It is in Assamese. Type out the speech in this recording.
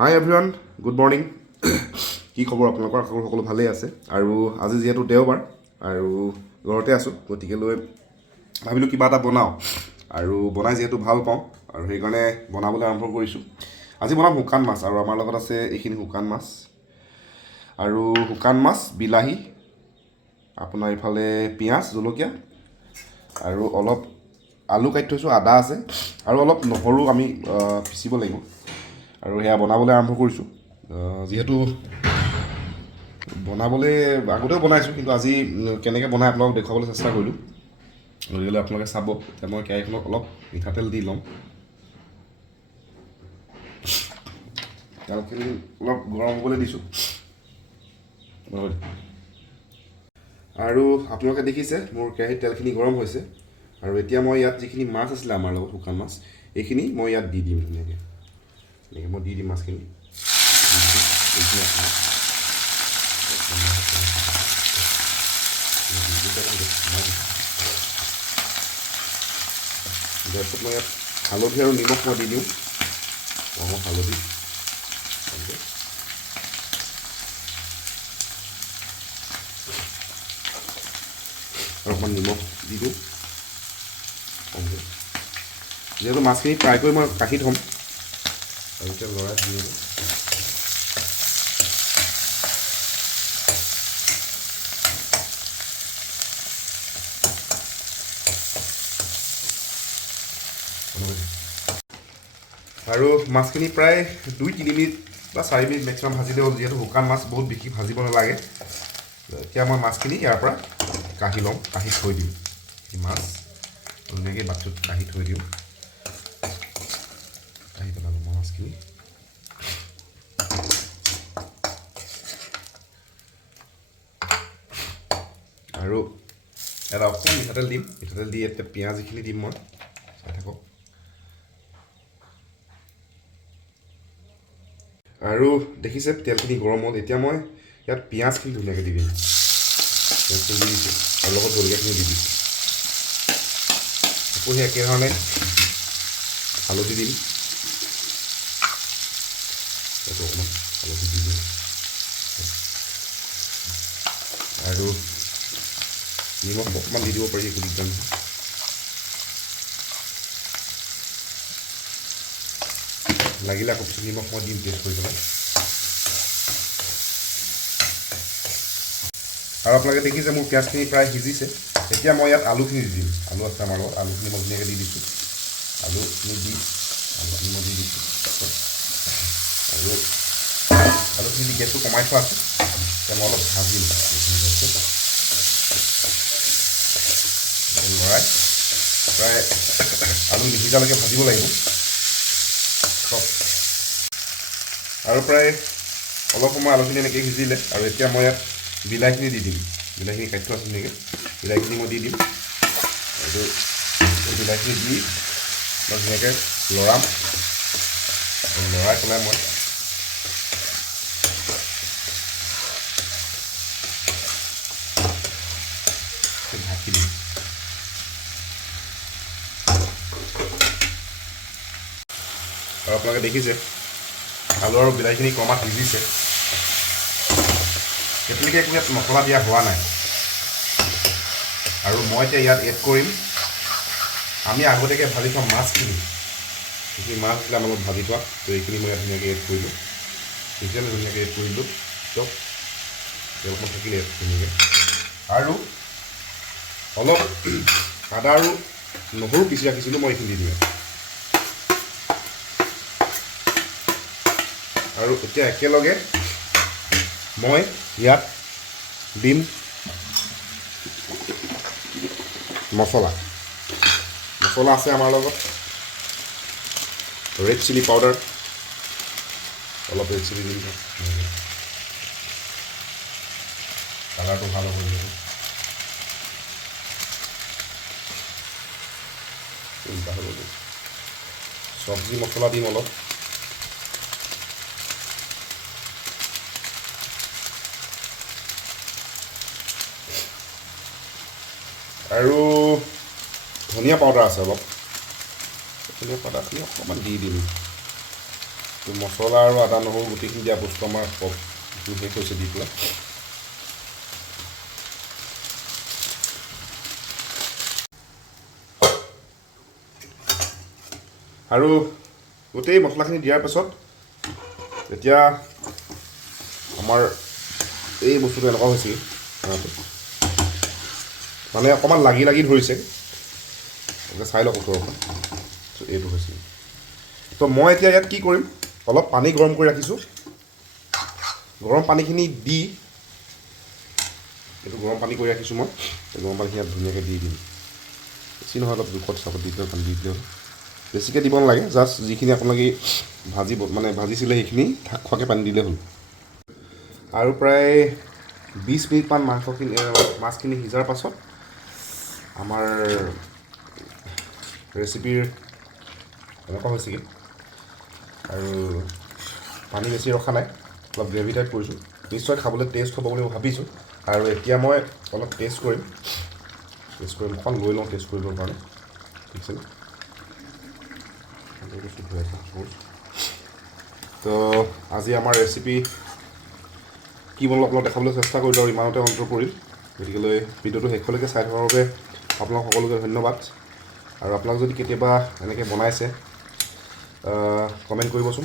হাই এভৰিৱান, গুড মৰ্ণিং। কি খবৰ আপোনালোকৰ? আশা কৰোঁ সকলো ভালেই আছে। আৰু আজি যিহেতু দেওবাৰ আৰু ঘৰতে আছোঁ, গতিকেলৈ ভাবিলোঁ কিবা এটা বনাওঁ। আৰু বনাই যিহেতু ভাল পাওঁ আৰু সেইকাৰণে বনাবলৈ আৰম্ভ কৰিছোঁ। আজি বনাম শুকান মাছ, আৰু আমাৰ লগত আছে এইখিনি শুকান মাছ আৰু শুকান মাছ, বিলাহী, আপোনাৰ ইফালে পিঁয়াজ, জলকীয়া আৰু অলপ আলু কাটি থৈছোঁ, আদা আছে আৰু অলপ নহৰু আমি পিচিব লাগিব। আৰু সেয়া বনাবলৈ আৰম্ভ কৰিছোঁ। যিহেতু বনাবলৈ আগতেও বনাইছোঁ, কিন্তু আজি কেনেকৈ বনাই আপোনালোকক দেখুৱাবলৈ চেষ্টা কৰিলোঁ। গতিকে আপোনালোকে চাব। এতিয়া মই কেৰাহীখনত অলপ মিঠাতেল দি ল'ম। তেলখিনি অলপ গৰম হ'বলৈ দিছোঁ। আৰু আপোনালোকে দেখিছে মোৰ কেৰাহীত তেলখিনি গৰম হৈছে। আৰু এতিয়া মই ইয়াত যিখিনি মাছ আছিলে আমাৰ লগত, শুকান মাছ, এইখিনি মই ইয়াত দি দিম ধুনীয়াকৈ। এনেকৈ মই দি দিম মাছখিনি। তাৰপিছত মই ইয়াত হালধি আৰু নিমখ মই দি দিওঁ। অকণমান হালধি আৰু অকণমান নিমখ দি দিওঁ। যিহেতু মাছখিনি ফ্ৰাই কৰি মই কাঢ়ি থ'ম, আৰু এতিয়া লৰাই ধুনীয়াকৈ আৰু মাছখিনি প্ৰায় 2-3 মিনিট বা 4 মিনিট মেক্সিমাম ভাজিলে হ'ল। যিহেতু শুকান মাছ বহুত বেছি ভাজিব নালাগে। এতিয়া মই মাছখিনি ইয়াৰ পৰা কাঢ়ি ল'ম, কাঢ়ি থৈ দিম। মাছ ধুনীয়াকৈ বাতিটোত কাঢ়ি থৈ দিওঁ। কাঢ়ি পেলালোঁ মই মাছখিনি। আৰু এটা অকণমান মিঠাতেল দিম। মিঠাতেল দি এতিয়া পিঁয়াজ এইখিনি দিম মই। চাই থাকক। আৰু দেখিছে তেলখিনি গৰম হ'ল। এতিয়া মই ইয়াত পিঁয়াজখিনি ধুনীয়াকৈ দি দিম। পিঁয়াজখিনি দি দিছোঁ আৰু লগত জলকীয়াখিনি দি দিছোঁ। আকৌ সেই একেধৰণে হালধি দিম। এইটো অকণমান হালধি দি দিম আৰু নিমখ অকণমান দি দিব পাৰি, একো দিগদাৰ নহয়। লাগিলে আকৌ পিছত নিমখ মই দিম টেষ্ট কৰি পেলাই। আৰু আপোনালোকে দেখিছে মোৰ পিঁয়াজখিনি প্ৰায় সিজিছে। এতিয়া মই ইয়াত আলুখিনি দি দিম। আলু আছে আমাৰ লগত, আলুখিনি মই ধুনীয়াকৈ দি দিছোঁ। আলুখিনি মই দি দিছোঁ। আৰু আলুখিনি দি গেছটো কমাই থোৱা আছে। এতিয়া মই অলপ ভাজিম। লৰাই প্ৰায় আলু নিসিজালৈকে ভাজিব লাগিব। আৰু প্ৰায় অলপ সময় আলুখিনি এনেকৈ সিজিলে। আৰু এতিয়া মই ইয়াত বিলাহীখিনি দি দিম। বিলাহীখিনি কাটি থোৱা আছে ধুনীয়াকৈ। বিলাহীখিনি মই দি দিম। আৰু বিলাহীখিনি দি মই ধুনীয়াকৈ লৰাম। লৰাই পেলাই মই ঢাকি দিম। আৰু আপোনালোকে দেখিছে আলু আৰু বিলাহীখিনি ক্ৰমাৎ সিজিছে। এতিয়ালৈকে একো ইয়াত মছলা দিয়া হোৱা নাই। আৰু মই এতিয়া ইয়াত এড কৰিম আমি আগতীয়াকৈ ভাজি থোৱা মাছখিনি। এইখিনি মাছ আছিলে আমাৰ লগত ভাজি থোৱা, তো এইখিনি মই ইয়াত ধুনীয়াকৈ এড কৰিলোঁ। এইখিনি ধুনীয়াকৈ এড কৰিলোঁ। চব অলপমান থাকিলে ইয়াত ধুনীয়াকৈ। আৰু অলপ আদা আৰু নহৰু পিচি ৰাখিছিলোঁ, মই এইখিনি দি দিওঁ। আৰু এতিয়া একেলগে মই ইয়াত দিম মছলা। মছলা আছে আমাৰ লগত ৰেড চিলি পাউডাৰ, অলপ ৰেড চিলি দিম। কালাৰটো ভাল হ'ব লাগিব। চব্জি মছলা দিম অলপ। আৰু ধনিয়া পাউডাৰ আছে অলপ। ধনিয়া পাউডাৰখিনি অকণমান দি দিম। মছলা আৰু আদা নহৰু গোটেইখিনি দিয়া বস্তু আমাৰ শেষ হৈছে দি পেলাই। আৰু গোটেই মছলাখিনি দিয়াৰ পাছত এতিয়া আমাৰ এই বস্তুটো এনেকুৱা হৈছে মানে অকণমান লাগি ধৰিছে, চাই লওক ওপৰৰ পৰা। এইটো হৈছে। তো মই এতিয়া ইয়াত কি কৰিম, অলপ পানী গৰম কৰি ৰাখিছোঁ। গৰম পানীখিনি দি, এইটো গৰম পানী কৰি ৰাখিছোঁ মই, গৰম পানীখিনি ইয়াত ধুনীয়াকৈ দি দিম। বেছি নহয়, অলপ জোখত চাপত দি দিলে পানী দি দিলে হ'ল। বেছিকৈ দিব নালাগে, জাষ্ট যিখিনি আপোনালোকে ভাজিছিলে সেইখিনি ঢাক খোৱাকৈ পানী দিলে হ'ল। আৰু প্ৰায় 20 মিনিটমান মাছখিনি সিজাৰ পাছত আমাৰ ৰেচিপিৰ এনেকুৱা হৈছেগৈ। আৰু পানী বেছি ৰখা নাই, অলপ গ্ৰেভি টাইপ কৰিছোঁ। নিশ্চয় খাবলৈ টেষ্ট হ'ব বুলি ভাবিছোঁ। আৰু এতিয়া মই অলপ টেষ্ট কৰিম, অকণ লৈ লওঁ টেষ্ট কৰিবৰ কাৰণে, ঠিক আছে। তো আজি আমাৰ ৰেচিপি কি বনালোঁ আপোনাক দেখাবলৈ চেষ্টা কৰিলোঁ আৰু ইমানতে অন্ত পৰিল। গতিকেলৈ ভিডিঅ'টো শেষলৈকে চাই থকাৰ বাবে আপোনাক সকলোকে ধন্যবাদ। আৰু আপোনাক যদি কেতিয়াবা এনেকৈ বনাইছে কমেণ্ট কৰিবচোন।